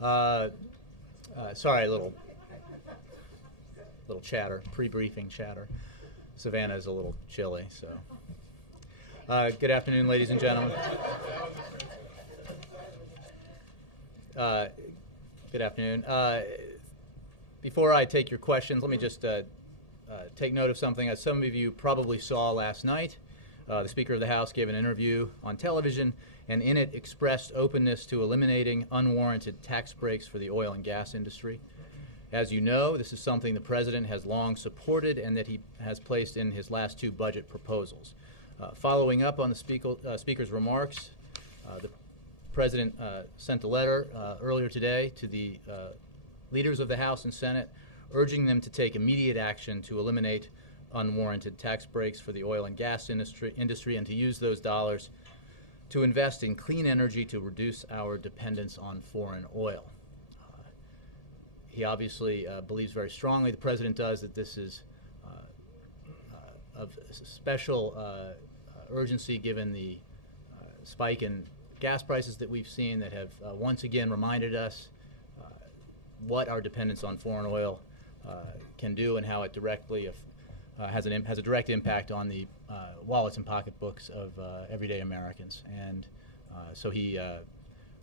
Sorry, a little chatter, pre-briefing chatter. Savannah is a little chilly, so. Good afternoon, ladies and gentlemen. Good afternoon. Before I take your questions, let me just take note of something. As some of you probably saw last night, the Speaker of the House gave an interview on television, and in it expressed openness to eliminating unwarranted tax breaks for the oil and gas industry. As you know, this is something the President has long supported and that he has placed in his last two budget proposals. Following up on the Speaker's remarks, the President sent a letter earlier today to the leaders of the House and Senate urging them to take immediate action to eliminate unwarranted tax breaks for the oil and gas industry and to use those dollars to invest in clean energy to reduce our dependence on foreign oil. He obviously believes very strongly, the President does, that this is of special urgency given the spike in gas prices that we've seen that have once again reminded us what our dependence on foreign oil can do and how it directly has a direct impact on the wallets and pocketbooks of everyday Americans. And so he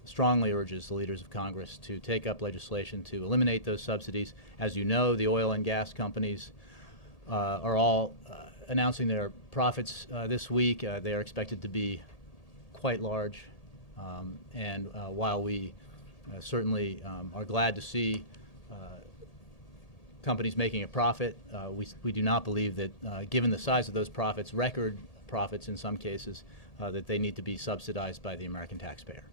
strongly urges the leaders of Congress to take up legislation to eliminate those subsidies. As you know, the oil and gas companies are all announcing their profits this week. They are expected to be quite large. And while we certainly are glad to see companies making a profit, we do not believe that given the size of those profits, record profits in some cases, that they need to be subsidized by the American taxpayer,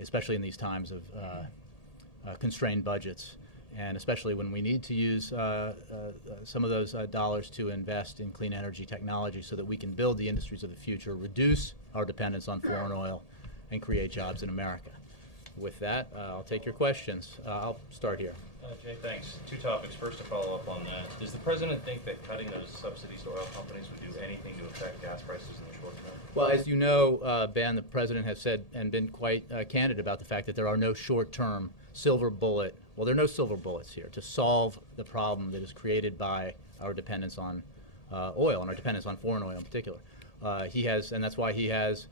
especially in these times of constrained budgets, and especially when we need to use some of those dollars to invest in clean energy technology so that we can build the industries of the future, reduce our dependence on foreign oil, and create jobs in America. With that, I'll take your questions. I'll start here. Jay, thanks. Two topics. First, to follow up on that, does the President think that cutting those subsidies to oil companies would do anything to affect gas prices in the short term? Well, as you know, Ben, the President has said and been quite candid about the fact that there are no short-term silver bullet. Well, there are no silver bullets here to solve the problem that is created by our dependence on oil and our dependence on foreign oil in particular. He has, and that's why he has,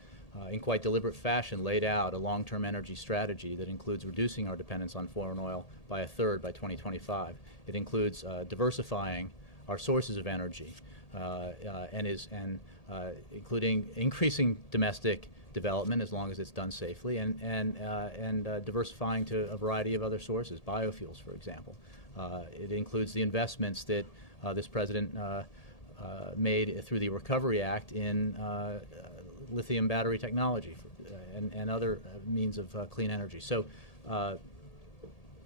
in quite deliberate fashion, laid out a long-term energy strategy that includes reducing our dependence on foreign oil by a third by 2025. It includes diversifying our sources of energy, including increasing domestic development as long as it's done safely, and diversifying to a variety of other sources, biofuels, for example. It includes the investments that this President made through the Recovery Act in lithium battery technology and other means of clean energy. So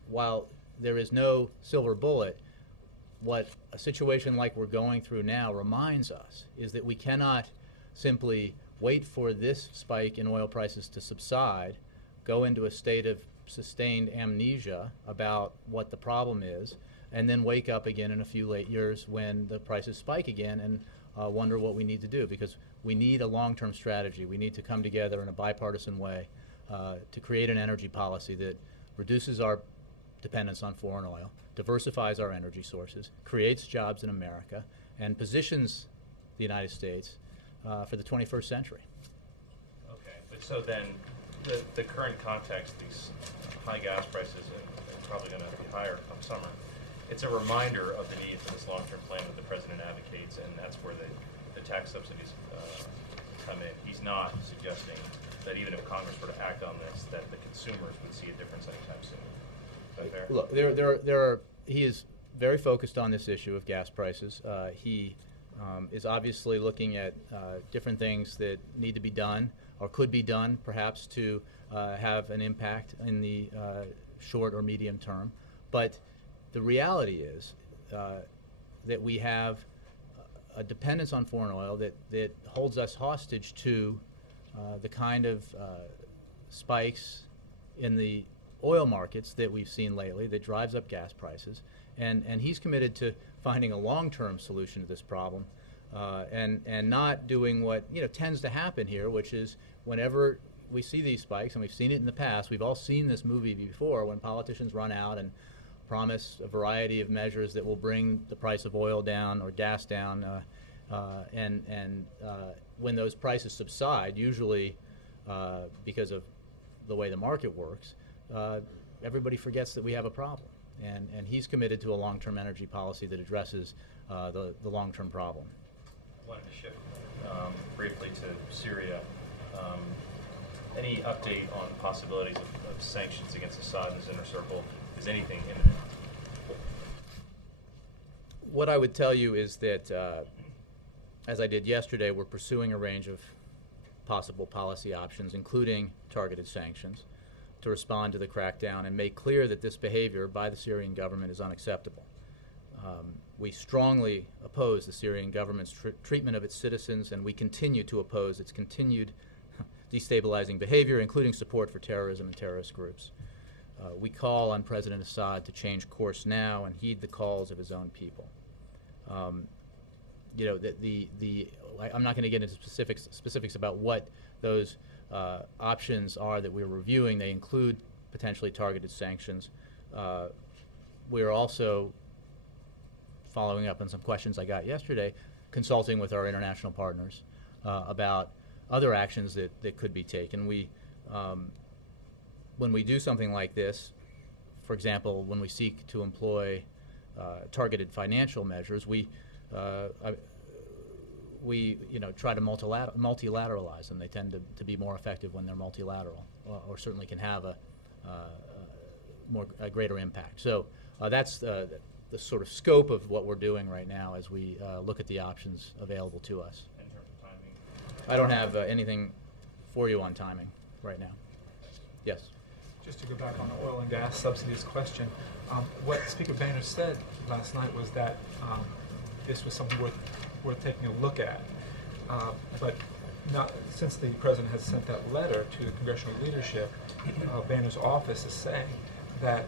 while there is no silver bullet, what a situation like we're going through now reminds us is that we cannot simply wait for this spike in oil prices to subside, go into a state of sustained amnesia about what the problem is, and then wake up again in a few late years when the prices spike again and wonder what we need to do, because we need a long-term strategy. We need to come together in a bipartisan way to create an energy policy that reduces our dependence on foreign oil, diversifies our energy sources, creates jobs in America, and positions the United States for the 21st century. Okay, but so then the current context, these high gas prices and probably going to be higher come summer, it's a reminder of the need for this long-term plan that the President advocates, and that's where the tax subsidies come in. He's not suggesting that even if Congress were to act on this, that the consumers would see a difference anytime soon. Is that fair? Look, he is very focused on this issue of gas prices. He is obviously looking at different things that need to be done or could be done, perhaps, to have an impact in the short or medium term. But the reality is that we have a dependence on foreign oil that holds us hostage to the kind of spikes in the oil markets that we've seen lately that drives up gas prices. And he's committed to finding a long-term solution to this problem and not doing what tends to happen here, which is whenever we see these spikes, and we've seen it in the past. We've all seen this movie before when politicians run out and promise a variety of measures that will bring the price of oil down or gas down, and when those prices subside, usually because of the way the market works, everybody forgets that we have a problem. And he's committed to a long-term energy policy that addresses the long-term problem. I wanted to shift briefly to Syria. Any update on possibilities of sanctions against Assad and his inner circle? Is anything imminent? What I would tell you is that, as I did yesterday, we're pursuing a range of possible policy options, including targeted sanctions, to respond to the crackdown and make clear that this behavior by the Syrian government is unacceptable. We strongly oppose the Syrian government's treatment of its citizens, and we continue to oppose its continued destabilizing behavior, including support for terrorism and terrorist groups. We call on President Assad to change course now and heed the calls of his own people. You know, I'm not going to get into specifics about what those options are that we're reviewing. They include potentially targeted sanctions. We're also, following up on some questions I got yesterday, consulting with our international partners about other actions that could be taken. When we do something like this, for example, when we seek to employ targeted financial measures, we try to multilateralize them. They tend to be more effective when they're multilateral, or certainly can have a greater impact. So that's the sort of scope of what we're doing right now as we look at the options available to us. In terms of timing? I don't have anything for you on timing right now. Yes? Just to go back on the oil and gas subsidies question, what Speaker Boehner said last night was that this was something worth taking a look at. But not, since the President has sent that letter to the congressional leadership, Boehner's office is saying that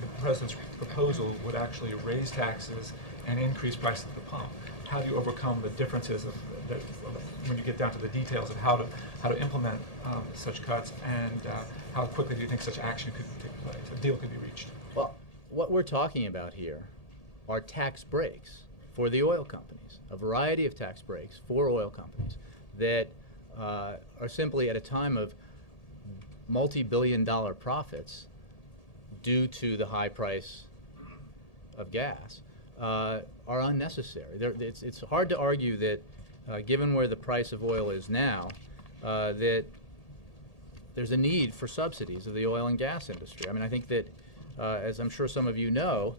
the President's proposal would actually raise taxes and increase prices at the pump. How do you overcome the differences of when you get down to the details of how to implement such cuts, and how quickly do you think such action could take place, a deal could be reached? Well, what we're talking about here are tax breaks for the oil companies, a variety of tax breaks for oil companies that are simply at a time of multi-billion-dollar profits due to the high price of gas are unnecessary. It's hard to argue that, given where the price of oil is now, that there's a need for subsidies of the oil and gas industry. I mean, I think that, as I'm sure some of you know,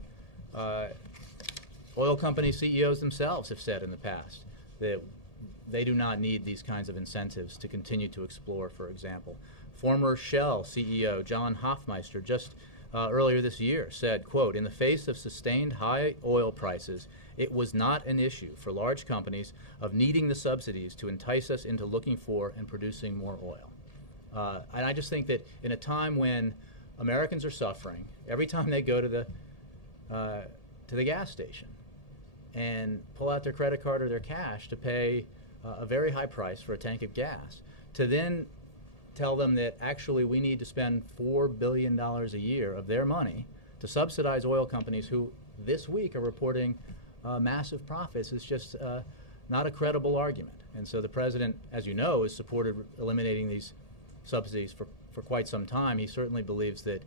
oil company CEOs themselves have said in the past that they do not need these kinds of incentives to continue to explore, for example. Former Shell CEO John Hofmeister just earlier this year said, quote, "In the face of sustained high oil prices, it was not an issue for large companies of needing the subsidies to entice us into looking for and producing more oil." And I just think that in a time when Americans are suffering, every time they go to the gas station and pull out their credit card or their cash to pay a very high price for a tank of gas, to then tell them that actually we need to spend $4 billion a year of their money to subsidize oil companies who this week are reporting massive profits is just not a credible argument. And so the President, as you know, has supported eliminating these subsidies for quite some time. He certainly believes that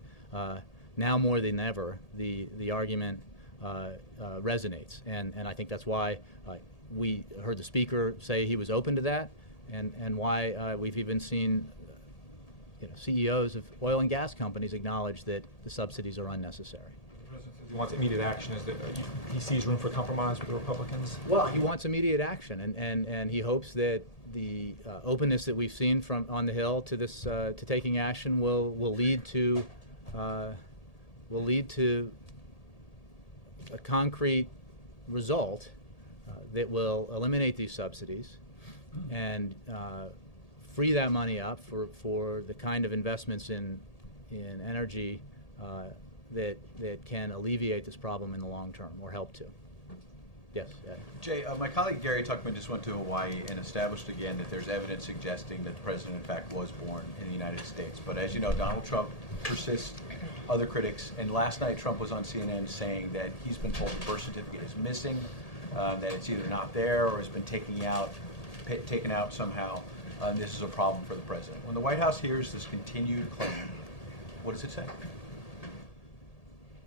now more than ever the argument resonates. And I think that's why we heard the Speaker say he was open to that, and why we've even seen CEOs of oil and gas companies acknowledge that the subsidies are unnecessary. The President says he wants immediate action. Is that he sees room for compromise with the Republicans? Well, he wants immediate action, and he hopes that the openness that we've seen from on the Hill to this to taking action will lead to a concrete result that will eliminate these subsidies and free that money up for the kind of investments in energy that can alleviate this problem in the long term, or help to. Yes, Ed. Jay, my colleague Gary Tuckman just went to Hawaii and established again that there's evidence suggesting that the president, in fact, was born in the United States. But as you know, Donald Trump persists, other critics, and last night Trump was on CNN saying that he's been told the birth certificate is missing, that it's either not there or has been taken out somehow, and this is a problem for the president. When the White House hears this continued claim, what does it say?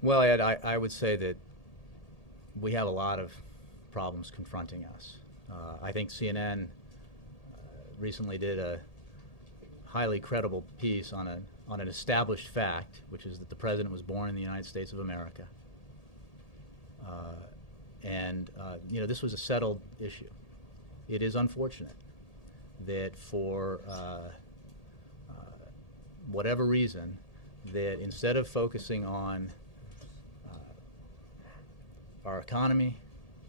Well, Ed, I would say that we have a lot of problems confronting us. I think CNN recently did a highly credible piece on an established fact, which is that the president was born in the United States of America. This was a settled issue. It is unfortunate that for whatever reason, that instead of focusing on our economy,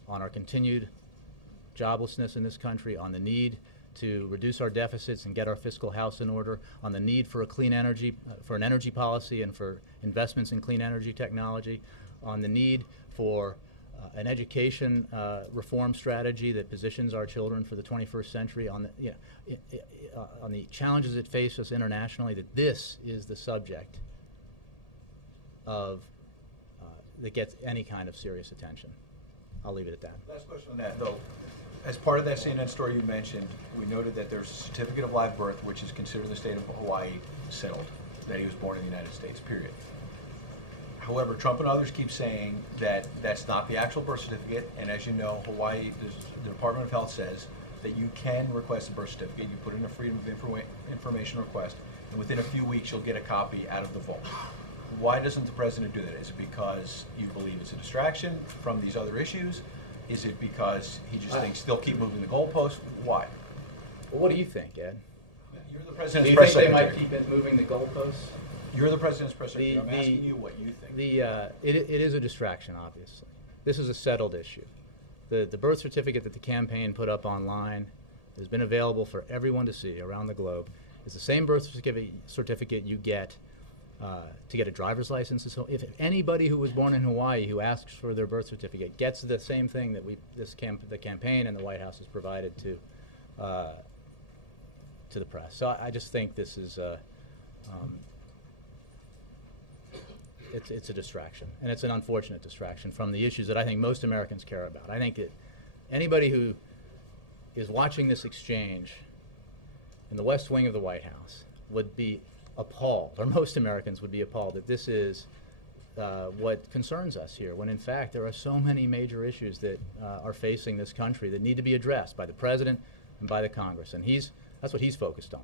on our continued joblessness in this country, on the need to reduce our deficits and get our fiscal house in order, on the need for a clean energy, for an energy policy and for investments in clean energy technology, on the need for an education reform strategy that positions our children for the 21st century, on the challenges that face us internationally, that this is the subject of that gets any kind of serious attention. I'll leave it at that. Last question on that, though. As part of that CNN story you mentioned, we noted that there's a certificate of live birth, which is considered in the state of Hawaii settled, that he was born in the United States, period. However, Trump and others keep saying that that's not the actual birth certificate, and as you know, Hawaii, the Department of Health says that you can request a birth certificate. You put in a Freedom of Information request, and within a few weeks you'll get a copy out of the vault. Why doesn't the president do that? Is it because you believe it's a distraction from these other issues? Is it because he just thinks they'll keep moving the goalposts? Why? Well, what do you think, Ed? You're the Do president's you press think they secretary. might keep it moving the goalposts? You're the president's press secretary. I'm asking you what you think. It is a distraction, obviously. This is a settled issue. The birth certificate that the campaign put up online has been available for everyone to see around the globe. It's the same birth certificate you get to get a driver's license. So if anybody who was born in Hawaii who asks for their birth certificate gets the same thing that the campaign and the White House has provided to the press. So I just think this is it's a distraction, and it's an unfortunate distraction from the issues that I think most Americans care about. I think that anybody who is watching this exchange in the West Wing of the White House would be appalled, or most Americans would be appalled, that this is what concerns us here, when in fact there are so many major issues that are facing this country that need to be addressed by the president and by the Congress, and that's what he's focused on.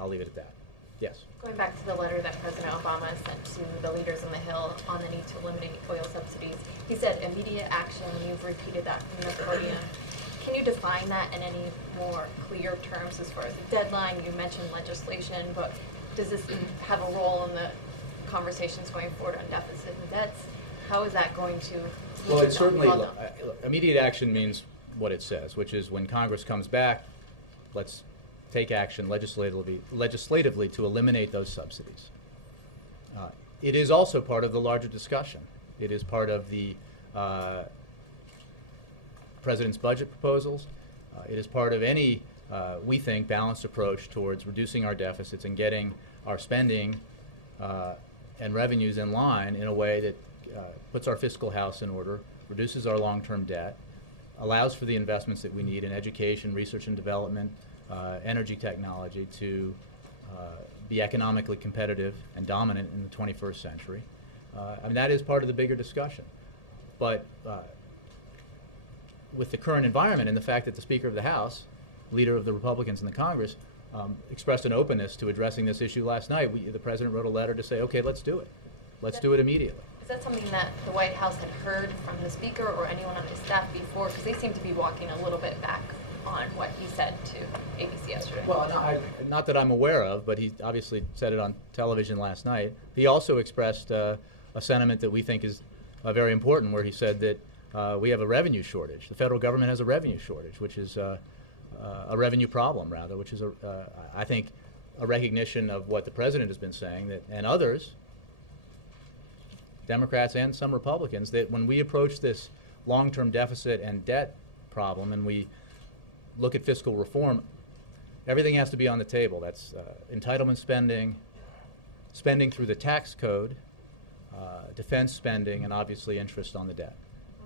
I'll leave it at that. Yes. Going back to the letter that President Obama sent to the leaders on the Hill on the need to eliminate oil subsidies, he said immediate action. You've repeated that from the podium. Can you define that in any more clear terms as far as the deadline? You mentioned legislation, but does this have a role in the conversations going forward on deficit and debts? How is that going to? Well, it certainly, immediate action means what it says, which is when Congress comes back, let's take action legislatively to eliminate those subsidies. It is also part of the larger discussion. It is part of the President's budget proposals. It is part of any, we think, balanced approach towards reducing our deficits and getting our spending and revenues in line in a way that puts our fiscal house in order, reduces our long-term debt, allows for the investments that we need in education, research and development, energy technology to be economically competitive and dominant in the 21st century. That is part of the bigger discussion. But with the current environment and the fact that the Speaker of the House, leader of the Republicans in the Congress, expressed an openness to addressing this issue last night, the President wrote a letter to say, okay, let's do it. Let's do it immediately. Is that something that the White House had heard from the Speaker or anyone on his staff before? Because they seem to be walking a little bit back on what he said to ABC yesterday. Well, not that I'm aware of, but he obviously said it on television last night. He also expressed a sentiment that we think is very important, where he said that we have a revenue shortage. The federal government has a revenue shortage, which is a revenue problem, rather, which is, I think, a recognition of what the President has been saying, that, and others, Democrats and some Republicans, that when we approach this long-term deficit and debt problem and we look at fiscal reform, everything has to be on the table. That's entitlement spending, spending through the tax code, defense spending, and obviously interest on the debt.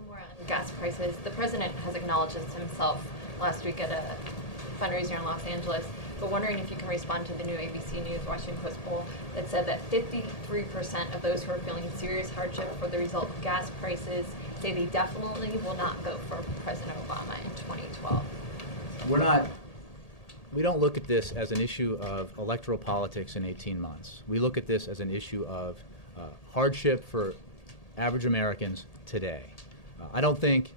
More on gas prices. The president has acknowledged this himself last week at a fundraiser in Los Angeles, but wondering if you can respond to the new ABC News Washington Post poll that said that 53% of those who are feeling serious hardship for the result of gas prices say they definitely will not vote for President Obama in 2012. We don't look at this as an issue of electoral politics in 18 months. We look at this as an issue of hardship for average Americans today. I don't think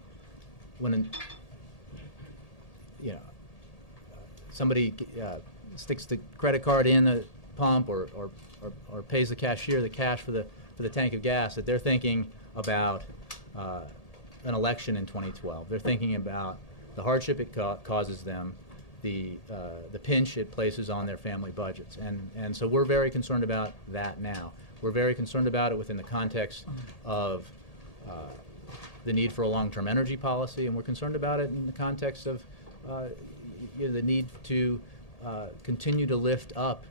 when somebody sticks the credit card in the pump or pays the cashier the cash for the tank of gas that they're thinking about an election in 2012. They're thinking about the hardship it causes them, the pinch it places on their family budgets, and so we're very concerned about that now. We're very concerned about it within the context of the need for a long-term energy policy, and we're concerned about it in the context of the need to continue to lift up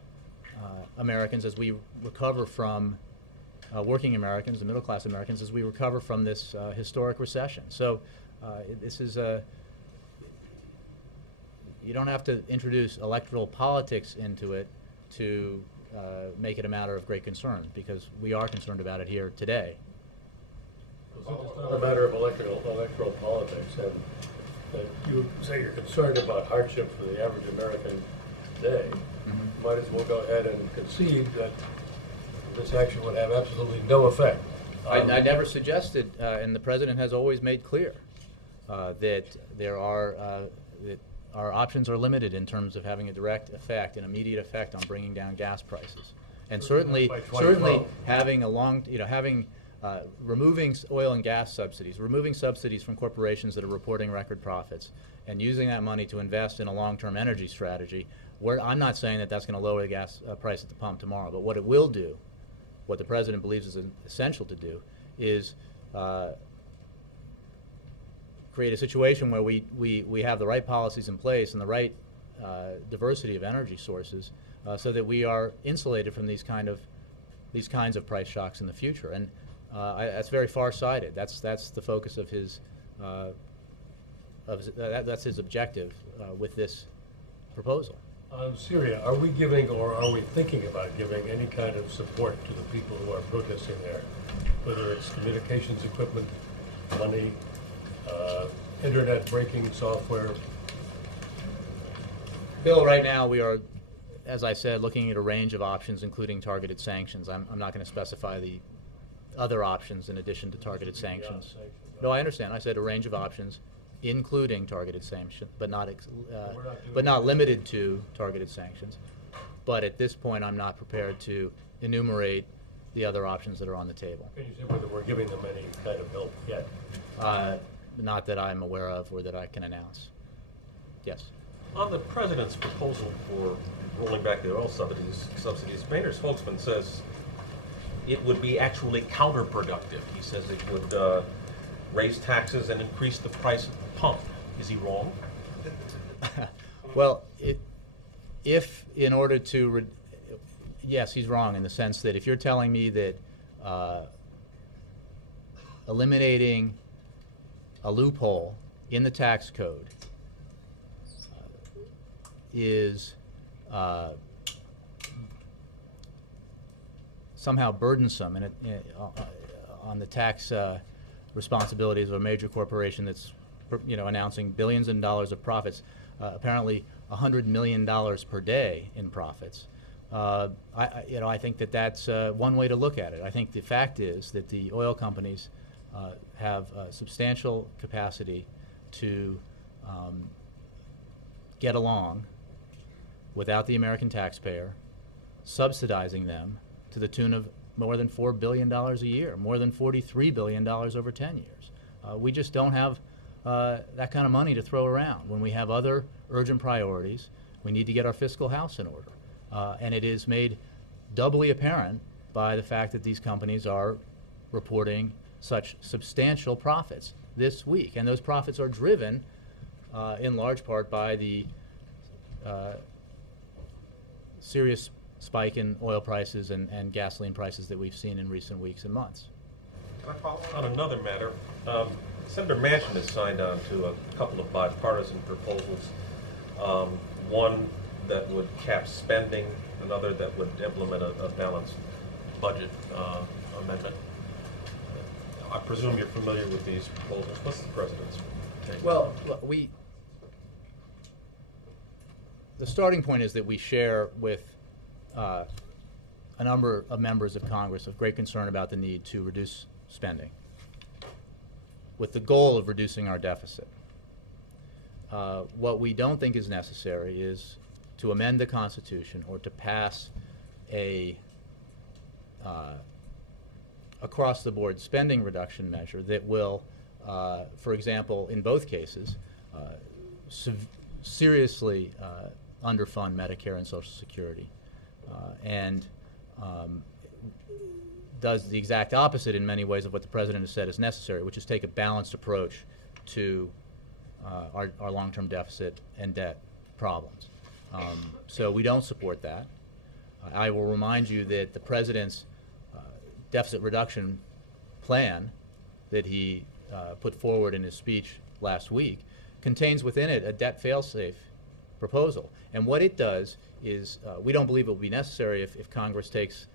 Americans as we recover from working Americans, the middle-class Americans, as we recover from this historic recession. So this is you don't have to introduce electoral politics into it to make it a matter of great concern, because we are concerned about it here today. It's not a matter of electoral politics, and you say you're concerned about hardship for the average American today. Mm-hmm. Might as well go ahead and concede that this action would have absolutely no effect. I never suggested, and the president has always made clear that there are that our options are limited in terms of having a direct effect, an immediate effect on bringing down gas prices, and certainly having a removing oil and gas subsidies, removing subsidies from corporations that are reporting record profits, and using that money to invest in a long-term energy strategy. Where I'm not saying that that's going to lower the gas price at the pump tomorrow, but what it will do, what the president believes is essential to do, is create a situation where we have the right policies in place and the right diversity of energy sources, so that we are insulated from these kinds of price shocks in the future. And that's very far-sighted. That's the focus of his that's his objective with this proposal. On Syria, are we giving, or are we thinking about giving, any kind of support to the people who are protesting there, whether it's communications equipment, money, internet breaking software? Bill, right now we are, as I said, looking at a range of options, including targeted sanctions. I'm not going to specify the other options in addition to targeted sanctions. No, I understand. I said a range of options, including targeted sanctions, but not limited to targeted sanctions. But at this point, I'm not prepared to enumerate the other options that are on the table. Can you say whether we're giving them any kind of help yet? Not that I'm aware of or that I can announce. Yes. On the president's proposal for rolling back the oil subsidies, Boehner's spokesman says it would be actually counterproductive. He says it would raise taxes and increase the price at the pump. Is he wrong? Well, if in order to, yes, he's wrong in the sense that if you're telling me that eliminating a loophole in the tax code is somehow burdensome and on the tax responsibilities of a major corporation that's announcing billions of dollars of profits, apparently $100 million per day in profits. I think that's one way to look at it. I think the fact is that the oil companies have substantial capacity to get along without the American taxpayer subsidizing them to the tune of more than $4 billion a year, more than $43 billion over 10 years. We just don't have that kind of money to throw around. When we have other urgent priorities, we need to get our fiscal house in order. And it is made doubly apparent by the fact that these companies are reporting such substantial profits this week. And those profits are driven in large part by the serious spike in oil prices and gasoline prices that we've seen in recent weeks and months. Can I follow on another matter? Senator Manchin has signed on to a couple of bipartisan proposals. One that would cap spending, another that would implement a balanced budget amendment. I presume you're familiar with these proposals. What's the president's take? Well, the starting point is that we share with a number of members of Congress of great concern about the need to reduce spending with the goal of reducing our deficit. What we don't think is necessary is to amend the Constitution or to pass a across-the-board spending reduction measure that will, for example, in both cases, seriously underfund Medicare and Social Security, and does the exact opposite in many ways of what the President has said is necessary, which is take a balanced approach to our long-term deficit and debt problems. So we don't support that. I will remind you that the President's deficit reduction plan that he put forward in his speech last week contains within it a debt fail-safe proposal. And what it does is, we don't believe it will be necessary if Congress takes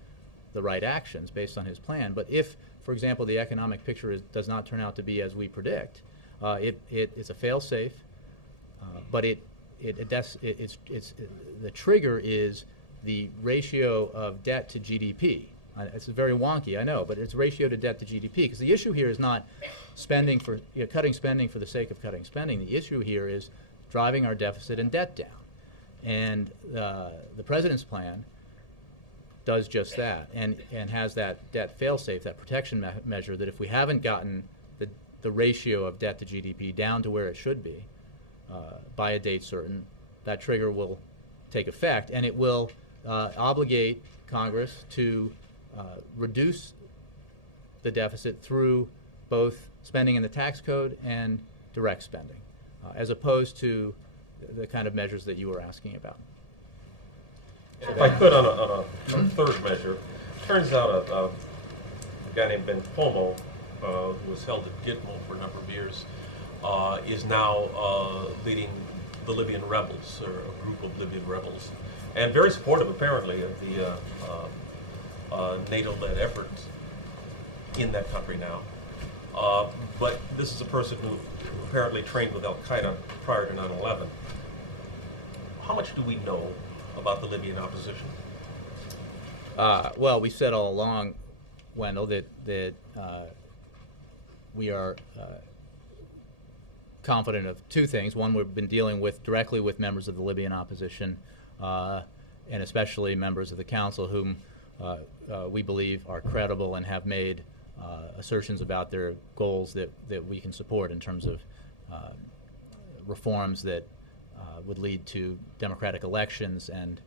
the right actions based on his plan, but if, for example, the economic picture does not turn out to be as we predict, it's a fail-safe, but the trigger is the ratio of debt to GDP. It's very wonky, I know, but it's ratio to debt to GDP, because the issue here is not spending for cutting spending for the sake of cutting spending. The issue here is driving our deficit and debt down, and the President's plan does just that, and has that debt fail-safe, that protection measure that if we haven't gotten the ratio of debt to GDP down to where it should be by a date certain, that trigger will take effect, and it will obligate Congress to reduce the deficit through both spending in the tax code and direct spending, as opposed to the kind of measures that you were asking about. If I could, on a third measure, turns out a guy named Ben Cuomo, who was held at Gitmo for a number of years, is now leading the Libyan rebels, or a group of Libyan rebels, and very supportive, apparently, of the NATO-led efforts in that country now. But this is a person who apparently trained with Al-Qaeda prior to 9/11. How much do we know about the Libyan opposition? Well, we said all along, Wendell, that we are confident of two things. One, we've been dealing directly with members of the Libyan opposition, and especially members of the council whom we believe are credible and have made assertions about their goals that we can support in terms of reforms that would lead to democratic elections and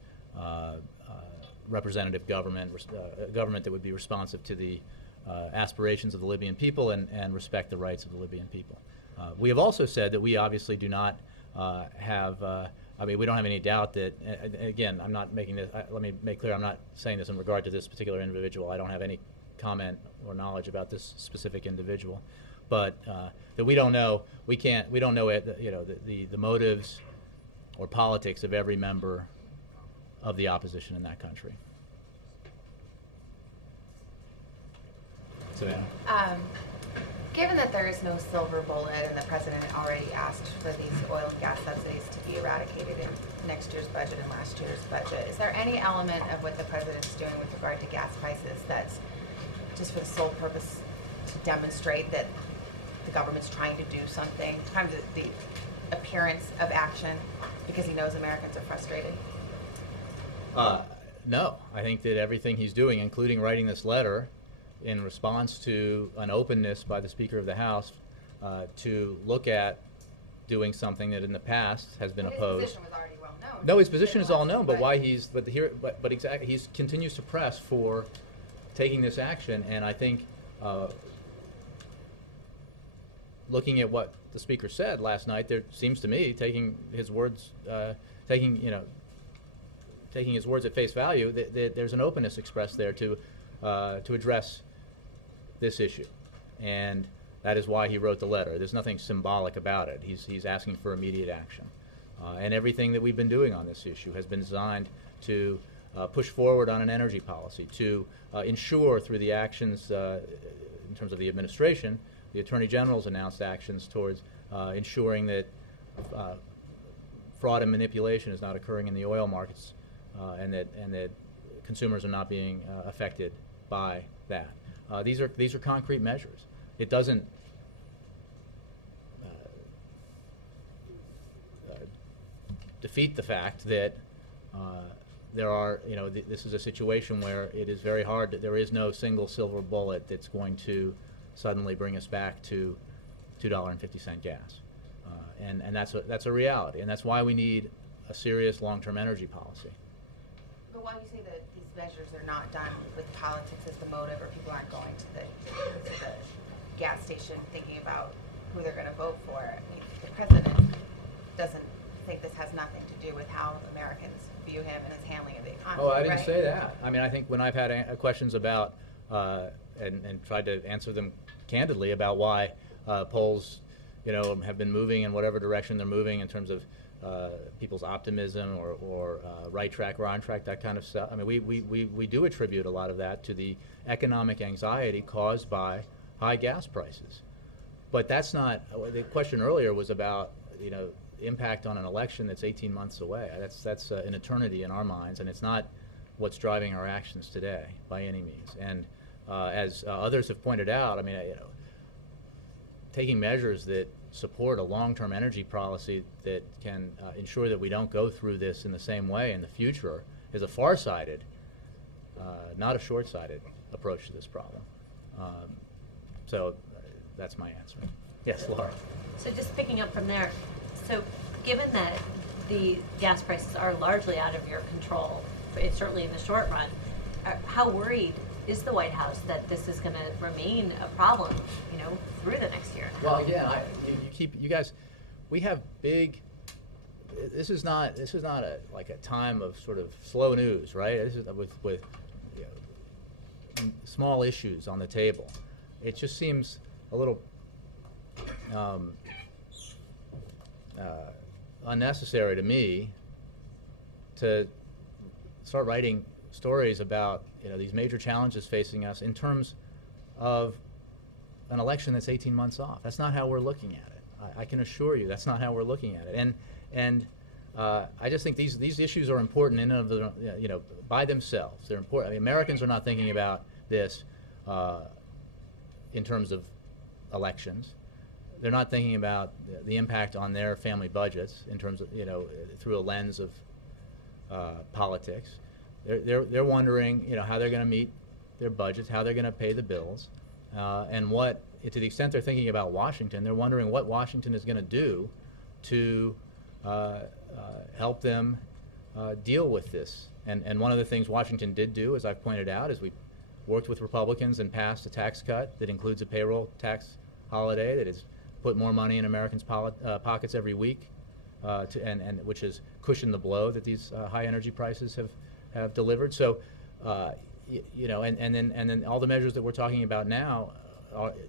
representative government, government that would be responsive to the aspirations of the Libyan people and respect the rights of the Libyan people. We have also said that we obviously do not have, we don't have any doubt that, again, I'm not making this, let me make clear, I'm not saying this in regard to this particular individual. I don't have any comment or knowledge about this specific individual, but that we don't know, we don't know the motives or politics of every member of the opposition in that country. Savannah? Given that there is no silver bullet and the president already asked for these oil and gas subsidies to be eradicated in next year's budget and last year's budget, is there any element of what the president's doing with regard to gas prices that's just for the sole purpose to demonstrate that the government's trying to do something, kind of the appearance of action, because he knows Americans are frustrated? No, I think that everything he's doing, including writing this letter in response to an openness by the Speaker of the House to look at doing something that in the past has been opposed. His position was already well known. No, his position is all known, but why exactly, he continues to press for taking this action, and I think looking at what the speaker said last night, there seems to me, taking his words, taking his words at face value, that there's an openness expressed there to address this issue, and that is why he wrote the letter. There's nothing symbolic about it. He's asking for immediate action, and everything that we've been doing on this issue has been designed to push forward on an energy policy, to ensure through the actions in terms of the administration. The Attorney General's announced actions towards ensuring that fraud and manipulation is not occurring in the oil markets, and that consumers are not being affected by that. These are concrete measures. It doesn't defeat the fact that there are, this is a situation where it is very hard. There is no single silver bullet that's going to suddenly bring us back to $2.50 gas, and that's a reality, and that's why we need a serious long-term energy policy. But why do you say that these measures are not done with politics as the motive, or people aren't going to the gas station thinking about who they're going to vote for? I mean, the president doesn't think this has nothing to do with how Americans view him and his handling of the economy. Oh, I didn't right? say that. I mean, I think when I've had questions about and tried to answer them candidly about why polls, have been moving in whatever direction they're moving in terms of people's optimism or right track or on track, that kind of stuff. I mean, we do attribute a lot of that to the economic anxiety caused by high gas prices. But that's not, the question earlier was about, impact on an election that's 18 months away. That's an eternity in our minds, and it's not what's driving our actions today by any means. And as others have pointed out, I mean, taking measures that support a long-term energy policy that can ensure that we don't go through this in the same way in the future is a far-sighted, not a short-sighted approach to this problem. So that's my answer. Yes, Laura. So just picking up from there, so given that the gas prices are largely out of your control, it's certainly in the short run, how worried is the White House that this is going to remain a problem, through the next year? Well, again, you guys, we have big. This is not like a time of sort of slow news, right? This is with small issues on the table. It just seems a little unnecessary to me to start writing stories about these major challenges facing us in terms of an election that's 18 months off. That's not how we're looking at it. I can assure you that's not how we're looking at it. And I just think these issues are important in and of by themselves. They're important. I mean, Americans are not thinking about this in terms of elections. They're not thinking about the impact on their family budgets in terms of through a lens of politics. They're wondering how they're going to meet their budgets, how they're going to pay the bills, and what, to the extent they're thinking about Washington, they're wondering what Washington is going to do to help them deal with this. And one of the things Washington did do, as I've pointed out, is we worked with Republicans and passed a tax cut that includes a payroll tax holiday that has put more money in Americans' pockets every week, and which has cushioned the blow that these high energy prices have delivered. So, and then all the measures that we're talking about now,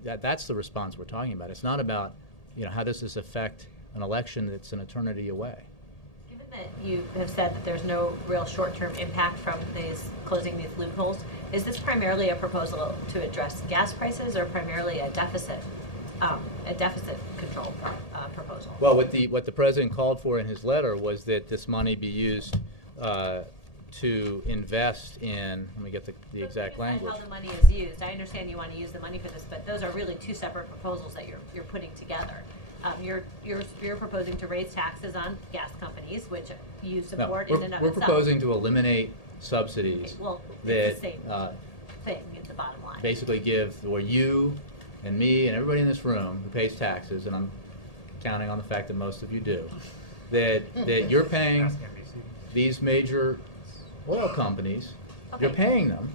that's the response we're talking about. It's not about how does this affect an election that's an eternity away. Given that you have said that there's no real short-term impact from closing these loopholes, is this primarily a proposal to address gas prices, or primarily a deficit control proposal? Well, what the president called for in his letter was that this money be used to invest in. Let me get the exact language. How the money is used. I understand you want to use the money for this, but those are really two separate proposals that you're putting together. You're proposing to raise taxes on gas companies, which you support in and of we're itself. proposing to eliminate subsidies. Okay, well, that it's the same thing at the bottom line. Basically give where you and me and everybody in this room who pays taxes, and I'm counting on the fact that most of you do, that you're paying these major oil companies, Okay. you're paying them,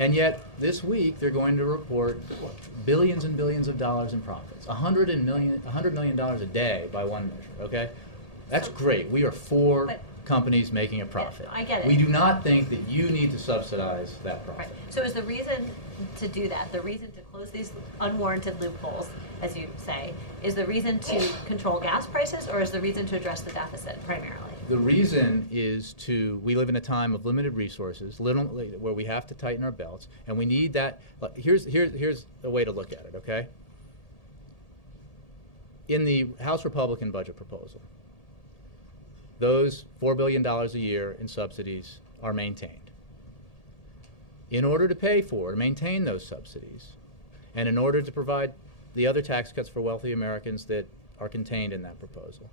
And yet, this week, they're going to report what, billions and billions of dollars in profits. $100 million a day by one measure, okay? That's great. We are for But- companies making a profit. I get it. We do not think that you need to subsidize that profit. Right. So is the reason to do that, the reason to close these unwarranted loopholes, as you say, is the reason to control gas prices, or is the reason to address the deficit primarily? The reason is we live in a time of limited resources, where we have to tighten our belts, and we need that. Here's the way to look at it, okay? In the House Republican budget proposal, those $4 billion a year in subsidies are maintained. In order to pay for, to maintain those subsidies, and in order to provide the other tax cuts for wealthy Americans that are contained in that proposal,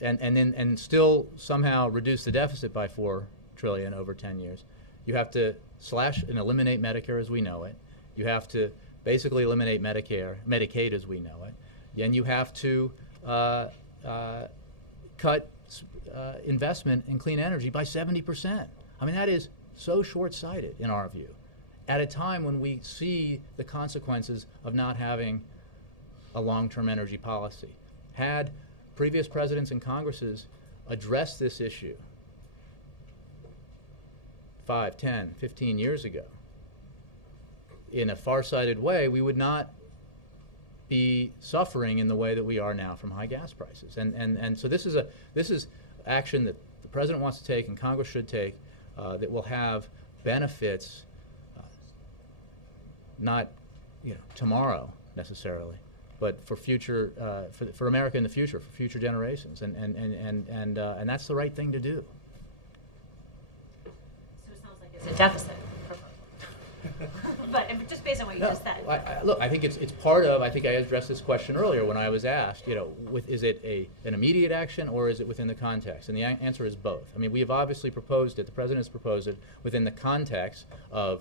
and still somehow reduce the deficit by $4 trillion over 10 years, you have to slash and eliminate Medicare as we know it. You have to basically eliminate Medicaid as we know it, and you have to cut investment in clean energy by 70%. I mean, that is so short-sighted in our view, at a time when we see the consequences of not having a long-term energy policy. Had previous presidents and Congresses addressed this issue 5, 10, 15 years ago in a far-sighted way, we would not be suffering in the way that we are now from high gas prices. And so this is action that the president wants to take and Congress should take that will have benefits not tomorrow necessarily, but for future for America in the future, for future generations, and that's the right thing to do. So it sounds like it's a deficit proposal. But just based on what you just said. Look, I think it's part of. I think I addressed this question earlier when I was asked. Is it an immediate action or is it within the context? And the answer is both. I mean, we have obviously proposed it. The president has proposed it within the context of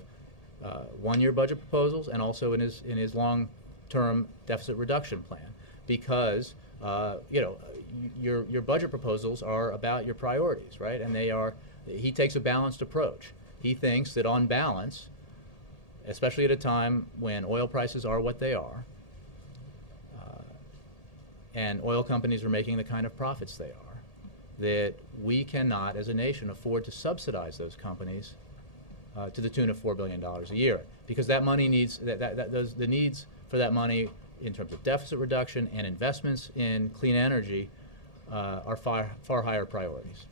one-year budget proposals and also in his long-term deficit reduction plan, because your budget proposals are about your priorities, right? And he takes a balanced approach. He thinks that on balance, especially at a time when oil prices are what they are, and oil companies are making the kind of profits they are, that we cannot, as a nation, afford to subsidize those companies to the tune of $4 billion a year, because that money needs the needs for that money in terms of deficit reduction and investments in clean energy are far higher priorities.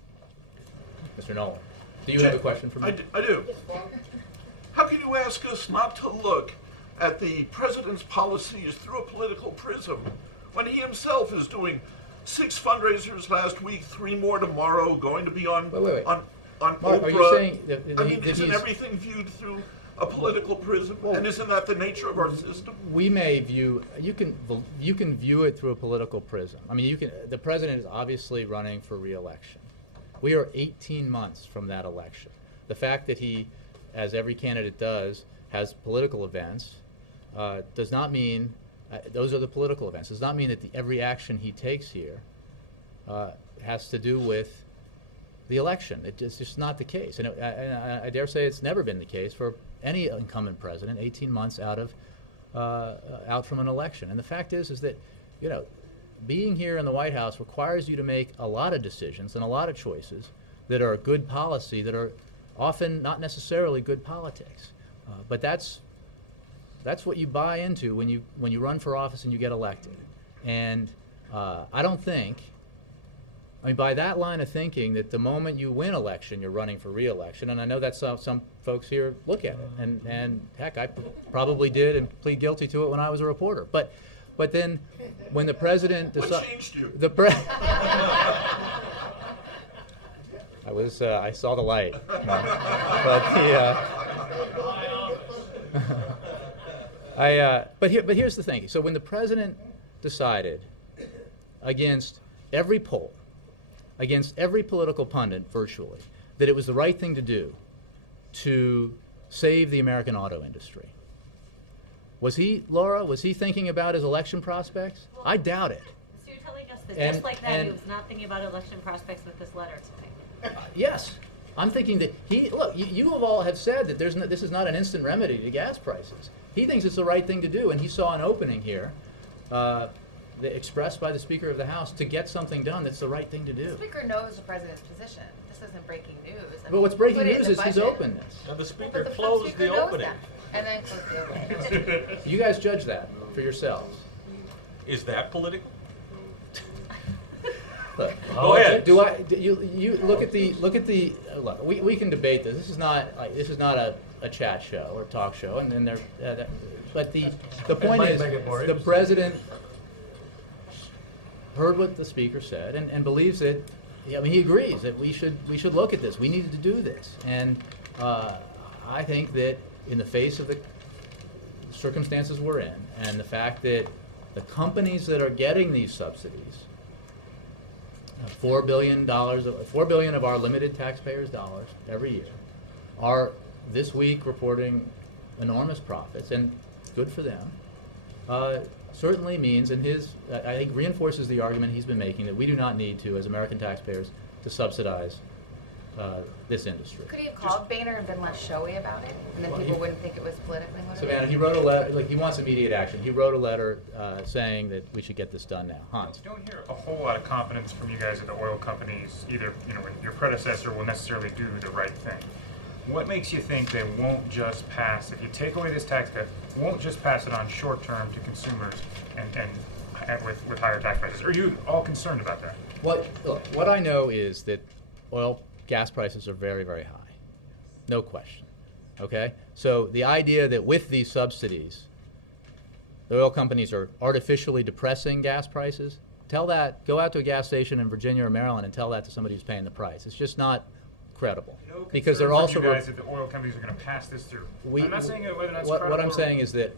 Mr. Nolan, do you have a question for me? I do. How can you ask us not to look at the president's policies through a political prism when he himself is doing 6 fundraisers last week, 3 more tomorrow, going to be on Wait. on Mark, Oprah? are you saying that isn't everything viewed through a political prism? And isn't that the nature of our system? We may view you can view it through a political prism. I mean, the president is obviously running for re-election. We are 18 months from that election. The fact that he, as every candidate does, has political events does not mean those are the political events. Does not mean that every action he takes here has to do with the election. It's just not the case, and I dare say it's never been the case for any incumbent president 18 months out from an election. And the fact is that being here in the White House requires you to make a lot of decisions and a lot of choices that are good policy, that are often not necessarily good politics. But that's what you buy into when you run for office and you get elected. And I don't think, by that line of thinking, that the moment you win election, you're running for re-election. And I know that's how some folks here look at it. And heck, I probably did and plead guilty to it when I was a reporter. But then when the president What changed you? I saw the light. But here's the thing. So when the president decided, against every poll, against every political pundit virtually, that it was the right thing to do to save the American auto industry, was he thinking about his election prospects? I doubt it. So you're telling us that just like that, he was not thinking about election prospects with this letter today? Yes. I'm thinking that you have all have said that this is not an instant remedy to gas prices. He thinks it's the right thing to do, and he saw an opening here, expressed by the Speaker of the House, to get something done that's the right thing to do. The Speaker knows the President's position. This isn't breaking news. I But mean, what's breaking put it in news the is his budget. openness. Now, the But Speaker the closed Speaker the knows opening. that, and then closed the opening. You guys judge that for yourselves. Is that political? Look, Go ahead. You look at the look. We can debate this. This is not a chat show or talk show, and then there. But the point might is, make it more the interesting. president heard what the speaker said and believes that. I mean, he agrees that we should look at this. We needed to do this, and I think that in the face of the circumstances we're in, and the fact that the companies that are getting these subsidies, $4 billion of our limited taxpayers' dollars every year, are this week reporting enormous profits, and good for them. Certainly means, and I think reinforces the argument he's been making, that we do not need to, as American taxpayers, to subsidize this industry. Could he have called Boehner and been less showy about it, and then Well, people he- wouldn't think it was politically motivated? Savannah, he wrote a letter, like he wants immediate action. He wrote a letter saying that we should get this done now. Hans? Don't hear a whole lot of confidence from you guys at the oil companies, either, when your predecessor will necessarily do the right thing. What makes you think they won't just pass, if you take away this tax cut, won't just pass it on short term to consumers and with higher tax prices? Are you all concerned about that? What I know is that gas prices are very, very high. No question. Okay? So the idea that with these subsidies, the oil companies are artificially depressing gas prices, go out to a gas station in Virginia or Maryland and tell that to somebody who's paying the price. It's just not credible. No Because they're concern also from you guys that the oil companies are going to pass this through. I'm not saying whether that's what credible I'm or- saying is that,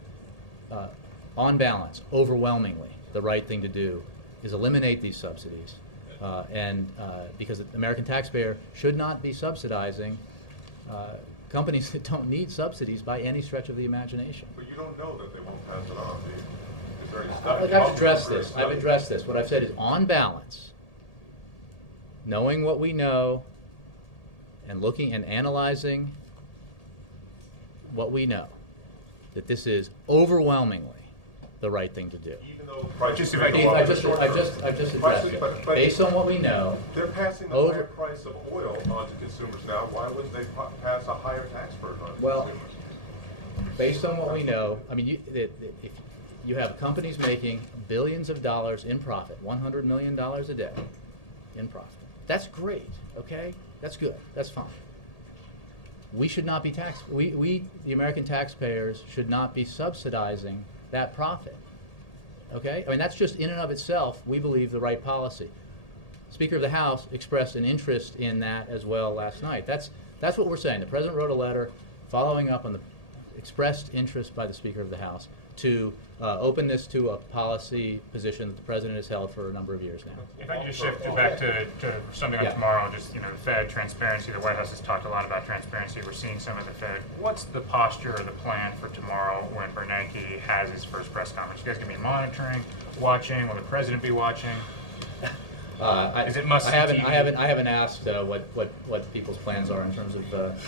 on balance, overwhelmingly, the right thing to do is eliminate these subsidies, because the American taxpayer should not be subsidizing companies that don't need subsidies by any stretch of the imagination. But you don't know that they won't pass it on, do you? Is there any Look, study? I've addressed Is there this. any I've study? addressed this. What I've said is, on balance, knowing what we know and looking and analyzing what we know, that this is overwhelmingly the right thing to do. Even though prices Just if may I go can- up I've in the just short term. addressed Prices- it. but- Based on what we know, They're passing the Over- higher price of oil on to consumers now. Why wouldn't they pass a higher tax burden on Well, consumers? based on what we know, I mean, if you have companies making billions of dollars in profit, $100 million a day in profit. That's great, okay? That's good, that's fine. We should not be the American taxpayers, should not be subsidizing that profit, okay? I mean, that's just in and of itself, we believe, the right policy. Speaker of the House expressed an interest in that as well last night. That's what we're saying. The President wrote a letter following up on the expressed interest by the Speaker of the House to open this to a policy position that the President has held for a number of years now. If I can just shift it back to something on Yeah. tomorrow, just, the Fed, transparency, the White House has talked a lot about transparency, we're seeing some of the Fed. What's the posture or the plan for tomorrow when Bernanke has his first press conference? You guys gonna be monitoring, watching, will the President be watching? Is it must-see I TV? haven't asked what people's plans are in terms of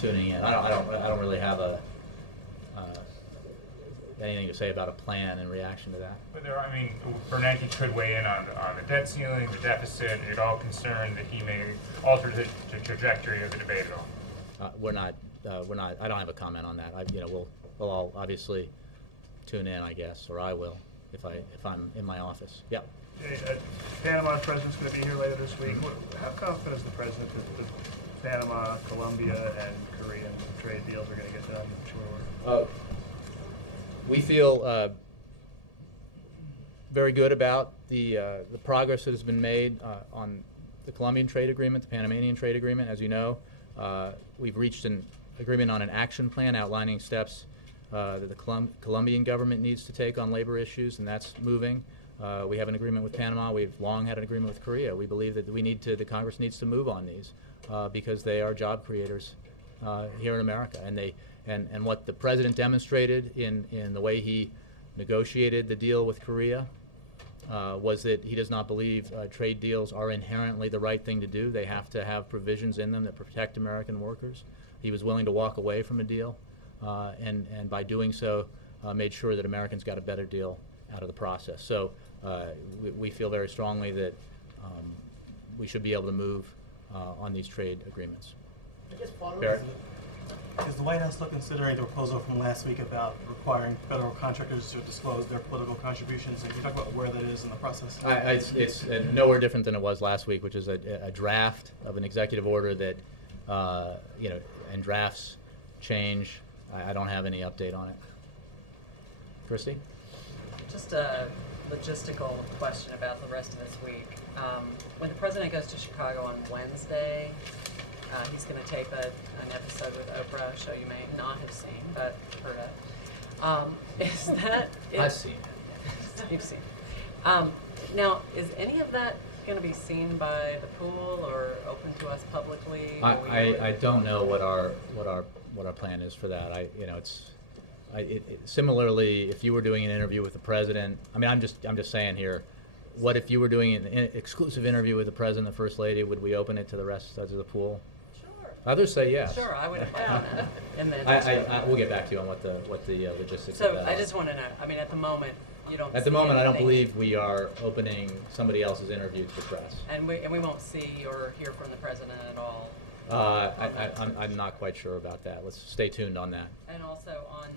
tuning in. I don't really have anything to say about a plan in reaction to that. But Bernanke could weigh in on the debt ceiling, the deficit, you're all concerned that he may alter the trajectory of the debate at all. We're not. I don't have a comment on that. We'll all obviously tune in, I guess, or I will if I'm in my office. Yeah. Panama president's going to be here later this week. How confident is the president that Panama, Colombia, and Korean trade deals are going to get done in short order? We feel very good about the progress that has been made on the Colombian trade agreement, the Panamanian trade agreement. As you know, we've reached an agreement on an action plan outlining steps that the Colombian government needs to take on labor issues, and that's moving. We have an agreement with Panama. We've long had an agreement with Korea. We believe that the Congress needs to move on these because they are job creators here in America, and what the president demonstrated in the way he negotiated the deal with Korea was that he does not believe trade deals are inherently the right thing to do. They have to have provisions in them that protect American workers. He was willing to walk away from a deal, and by doing so, made sure that Americans got a better deal out of the process. So we feel very strongly that we should be able to move on these trade agreements. Barrett? Is the White House still considering the proposal from last week about requiring federal contractors to disclose their political contributions? And can you talk about where that is in the process? It's nowhere different than it was last week, which is a draft of an executive order that, and drafts change. I don't have any update on it. Christy? Just a logistical question about the rest of this week. When the president goes to Chicago on Wednesday, he's going to tape an episode with Oprah, a show you may not have seen, but heard of. Is that... I've seen it. You've seen. Now, is any of that going to be seen by the pool or open to us publicly? I don't know what our plan is for that. Similarly, if you were doing an interview with the president, I mean, I'm just saying here, what if you were doing an exclusive interview with the president, the first lady? Would we open it to the rest of the pool? Sure. Others say yes. Sure, I wouldn't mind that. And then we'll get back to you on what the logistics. So of that I are. just want to know. I mean, at the moment, you don't. At the see moment, I don't anything. believe we are opening somebody else's interview to the press. And we won't see or hear from the president at all. I'm not quite sure about that. Let's stay tuned on that. And also on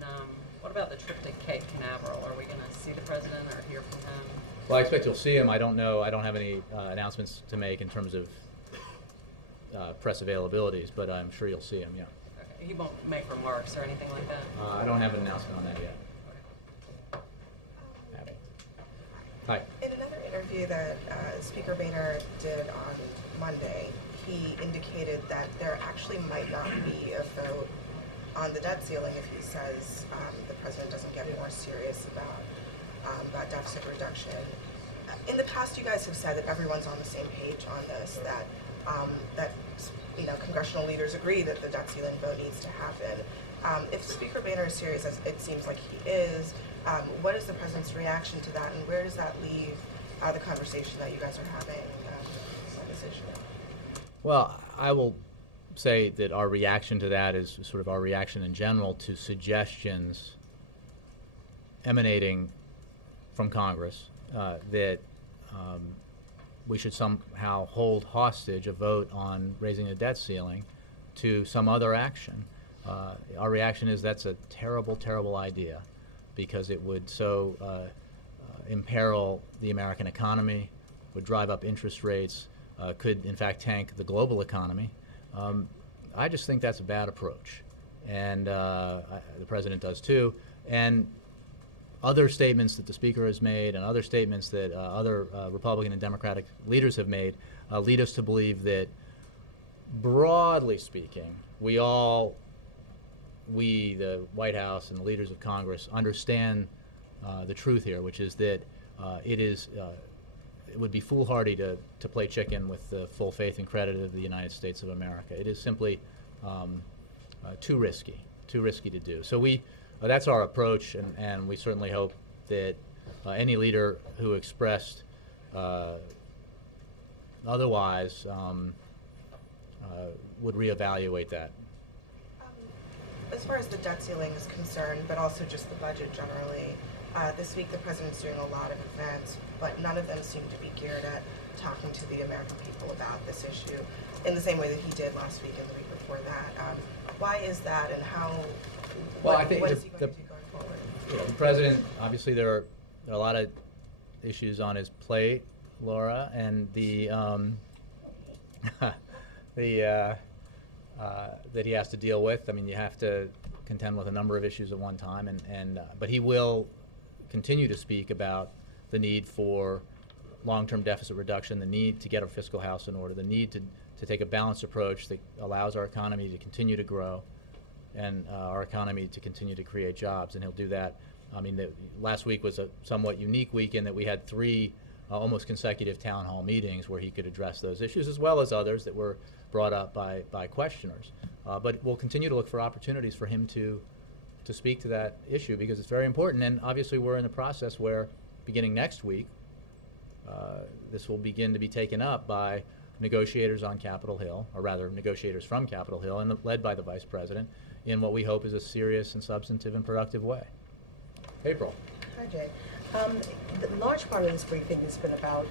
what about the trip to Cape Canaveral? Are we going to see the president or hear from him? Well, I expect you'll see him. I don't know. I don't have any announcements to make in terms of press availabilities, but I'm sure you'll see him. Yeah. Okay. He won't make remarks or anything like that. I don't have an announcement on that yet. Okay. Hi. In another interview that Speaker Boehner did on Monday, he indicated that there actually might not be a vote on the debt ceiling if he says the president doesn't get more serious about deficit reduction. In the past, you guys have said that everyone's on the same page on this, that congressional leaders agree that the debt ceiling vote needs to happen. If Speaker Boehner is serious, as it seems like he is, what is the president's reaction to that, and where does that leave the conversation that you guys are having on this issue? Well, I will say that our reaction to that is sort of our reaction in general to suggestions emanating from Congress that we should somehow hold hostage a vote on raising the debt ceiling to some other action. Our reaction is that's a terrible, terrible idea because it would so imperil the American economy, would drive up interest rates, could in fact tank the global economy. I just think that's a bad approach, and the president does too. And other statements that the Speaker has made and other statements that other Republican and Democratic leaders have made lead us to believe that, broadly speaking, we, the White House and the leaders of Congress, understand the truth here, which is that it would be foolhardy to play chicken with the full faith and credit of the United States of America. It is simply too risky to do. So that's our approach, and we certainly hope that any leader who expressed otherwise would reevaluate that. As far as the debt ceiling is concerned, but also just the budget generally, this week the president's doing a lot of events, but none of them seem to be geared at talking to the American people about this issue in the same way that he did last week and the week before that. Why is that, and how? Well, I think what is he going to do going forward? The president, obviously, there are a lot of issues on his plate, Laura, and that he has to deal with. I mean, you have to contend with a number of issues at one time, but he will continue to speak about the need for long-term deficit reduction, the need to get our fiscal house in order, the need to take a balanced approach that allows our economy to continue to grow and our economy to continue to create jobs, and he'll do that. I mean, last week was a somewhat unique week in that we had 3 almost consecutive town hall meetings where he could address those issues, as well as others that were brought up by questioners. But we'll continue to look for opportunities for him to speak to that issue because it's very important. And obviously we're in the process where, beginning next week, this will begin to be taken up by negotiators on Capitol Hill, or rather negotiators from Capitol Hill, and led by the Vice President, in what we hope is a serious and substantive and productive way. April. Hi, Jay. The large part of this briefing has been about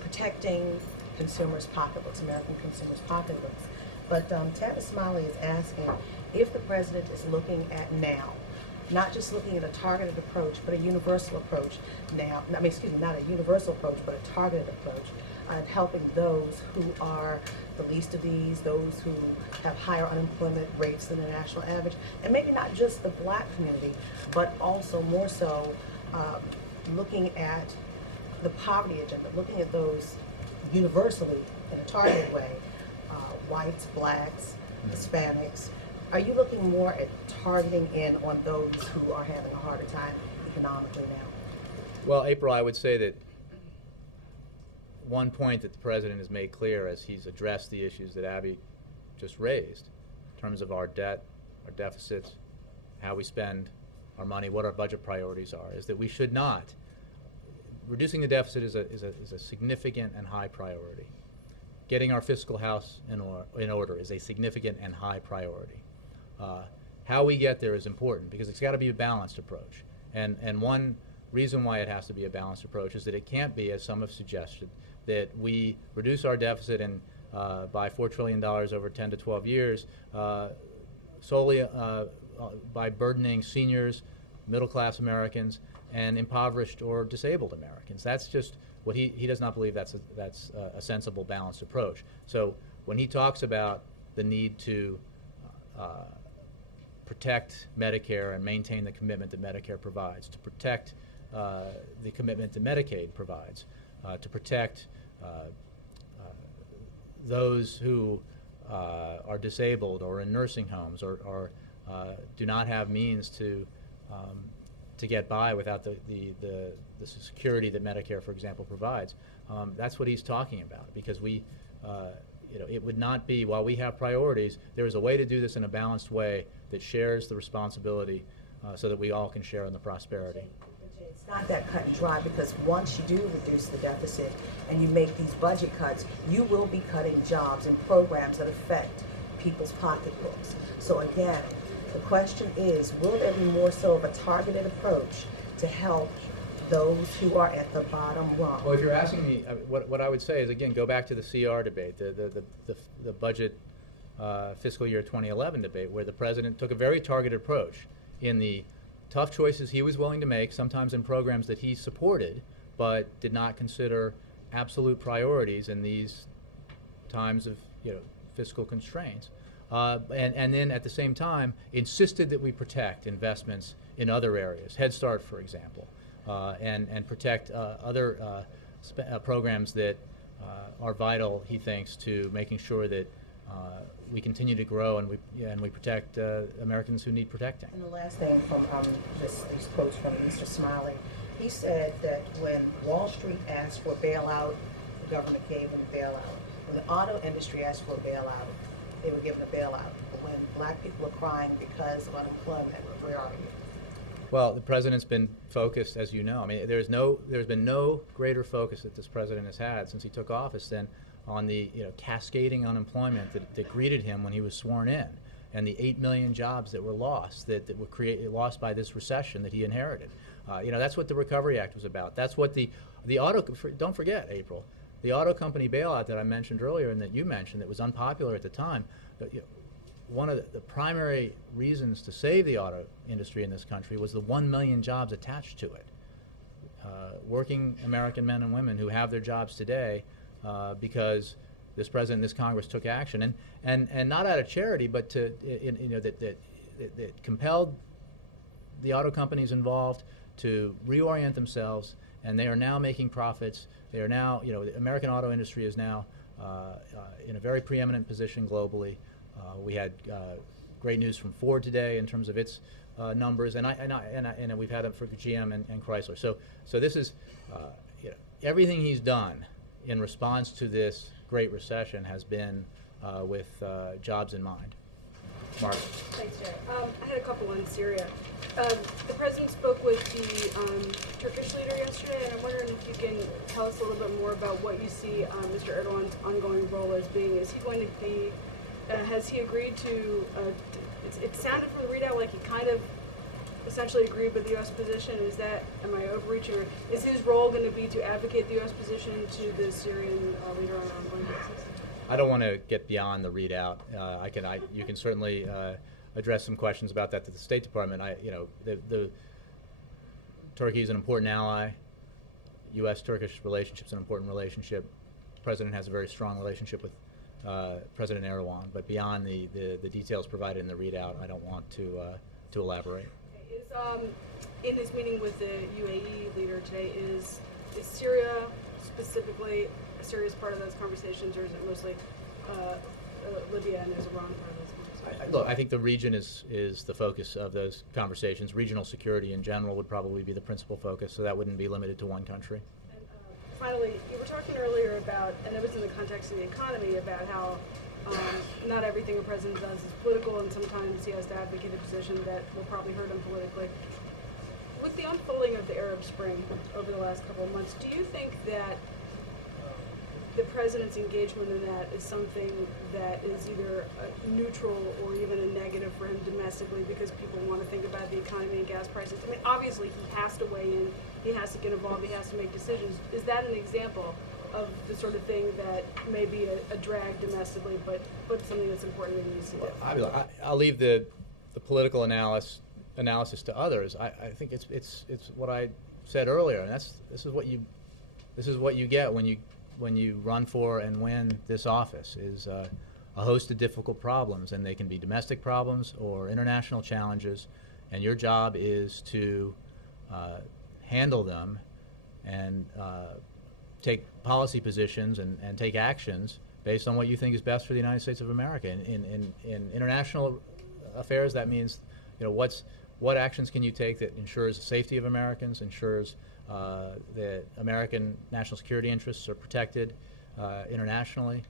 protecting consumers' pocketbooks, American consumers' pocketbooks. But Tavis Smiley is asking if the president is looking at now, not just looking at a targeted approach, but a universal approach now. I mean, excuse me, not a universal approach, but a targeted approach at helping those who are the least of these, those who have higher unemployment rates than the national average, and maybe not just the black community, but also more so looking at the poverty agenda, looking at those universally in a targeted way, whites, blacks, Hispanics. Are you looking more at targeting in on those who are having a harder time economically now? Well, April, I would say that one point that the president has made clear as he's addressed the issues that Abby just raised in terms of our debt, our deficits, how we spend our money, what our budget priorities are, is that we should not. Reducing the deficit is a significant and high priority. Getting our fiscal house in order is a significant and high priority. How we get there is important because it's got to be a balanced approach. And one reason why it has to be a balanced approach is that it can't be, as some have suggested, that we reduce our deficit by $4 trillion over 10 to 12 years solely by burdening seniors, middle-class Americans, and impoverished or disabled Americans. That's just what he does not believe that's a sensible, balanced approach. So when he talks about the need to protect Medicare and maintain the commitment that Medicare provides, to protect the commitment that Medicaid provides, to protect those who are disabled or in nursing homes or do not have means to get by without the security that Medicare, for example, provides. That's what he's talking about, because we, it would not be, while we have priorities, there is a way to do this in a balanced way that shares the responsibility so that we all can share in the prosperity. It's not that cut and dry, because once you do reduce the deficit and you make these budget cuts, you will be cutting jobs and programs that affect people's pocketbooks. So again, the question is, will there be more so of a targeted approach to help those who are at the bottom rung? Well, if you're asking me, what I would say is, again, go back to the CR debate, the budget fiscal year 2011 debate, where the president took a very targeted approach in the tough choices he was willing to make, sometimes in programs that he supported, but did not consider absolute priorities in these times of fiscal constraints. And then at the same time insisted that we protect investments in other areas, Head Start, for example, and protect other programs that are vital, he thinks, to making sure that we continue to grow and we protect Americans who need protecting. And the last thing from these quotes from Mr. Smiley, he said that when Wall Street asked for a bailout, the government gave them a bailout. When the auto industry asked for a bailout, they were given a bailout. But when black people are crying because of unemployment, where are you? Well, the president's been focused, as you know. I mean, there's been no greater focus that this president has had since he took office than on the cascading unemployment that greeted him when he was sworn in, and the 8 million jobs that were lost, that were lost by this recession that he inherited. That's what the Recovery Act was about. That's what the auto. Don't forget, April, the auto company bailout that I mentioned earlier and that you mentioned that was unpopular at the time. One of the primary reasons to save the auto industry in this country was the 1 million jobs attached to it. Working American men and women who have their jobs today because this president and this Congress took action, and not out of charity, but that compelled the auto companies involved to reorient themselves, and they are now making profits. They are now, the American auto industry is now in a very preeminent position globally. We had great news from Ford today in terms of its numbers, and we've had them for GM and Chrysler. So this is everything he's done in response to this great recession has been with jobs in mind. Mark. Thanks, Jerry. I had a couple on Syria. The president spoke with the Turkish leader yesterday, and I'm wondering if you can tell us a little bit more about what you see Mr. Erdogan's ongoing role as being. Is he going to be, has he agreed to, it sounded from the readout like he kind of essentially agreed with the U.S. position. Is that, am I overreaching, or is his role going to be to advocate the U.S. position to the Syrian leader on an ongoing basis? I don't want to get beyond the readout. You can certainly address some questions about that to the State Department. Turkey is an important ally. U.S.-Turkish relationship is an important relationship. The president has a very strong relationship with President Erdogan, but beyond the details provided in the readout, I don't want to elaborate. Is in his meeting with the UAE leader today, is Syria specifically a serious part of those conversations, or is it mostly Libya and is Iran part of those conversations? Look, I think the region is the focus of those conversations. Regional security in general would probably be the principal focus, so that wouldn't be limited to one country. And finally, you were talking earlier about, and it was in the context of the economy, about how not everything a president does is political, and sometimes he has to advocate a position that will probably hurt him politically. With the unfolding of the Arab Spring over the last couple of months, do you think that the president's engagement in that is something that is either neutral or even a negative for him domestically, because people want to think about the economy and gas prices? I mean, obviously he has to weigh in, he has to get involved, he has to make decisions. Is that an example of the sort of thing that may be a drag domestically, but something that's important in the UC? I'll leave the political analysis to others. I think it's what I said earlier, and this is what you get when you run for and win this office, is a host of difficult problems, and they can be domestic problems or international challenges, and your job is to handle them and take policy positions and take actions based on what you think is best for the United States of America. In international affairs, that means, what actions can you take that ensures the safety of Americans, ensures that American national security interests are protected internationally,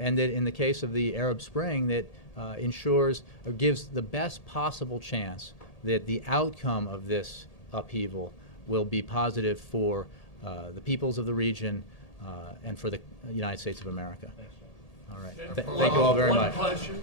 and that in the case of the Arab Spring, that ensures or gives the best possible chance that the outcome of this upheaval will be positive for the peoples of the region and for the United States of America. All right. Thank you all very much. One question.